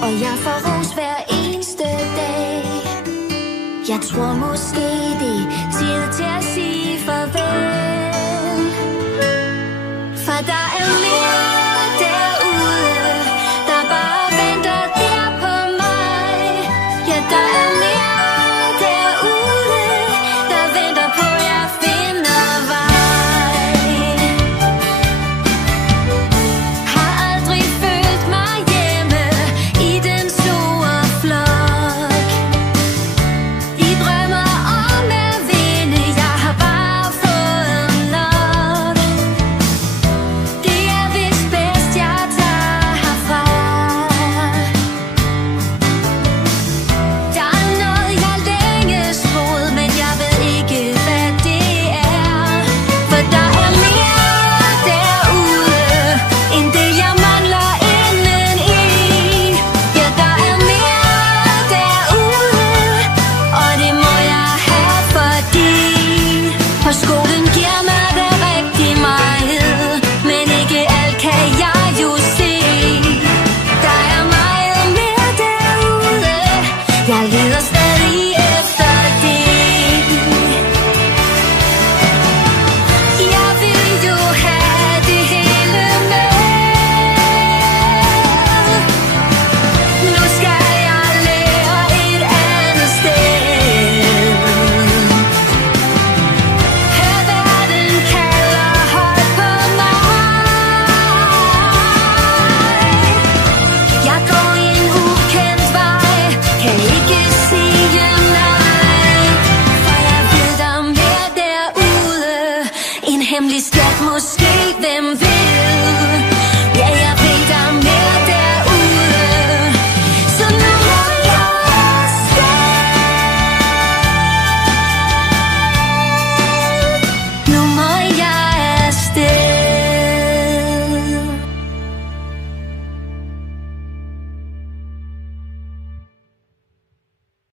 og jeg får ros hver eneste dag. Jeg tror måske det er tid til at sige farvel, for der er mere derude, der bare venter der på mig. Ja, der er mere derude, der venter på jeg finder vej. Har aldrig følt mig hjemme i den store flok. De drømmer om at vinde, jeg har bare fået nok. Det er vist bedst jeg tager herfra. Der er noget jeg længes mod, men jeg ved ikke hvad det er. For der er mere derude, end det jeg mangler indeni. Ja, der er mere derude, og det må jeg have, fordi på skolen giver mig det rigtig meget, men ikke alt kan jeg jo se. Der er meget mere derude, jeg leder stadig efter det. Jeg vil jo have det hele med. Nu skal jeg lære et andet sted. Hør verden kalder højt på mig. Jeg går en ukendt vej, kan ikke sige nej. For jeg ved der er mere derude, en hemmelig skat måske, hvem ved.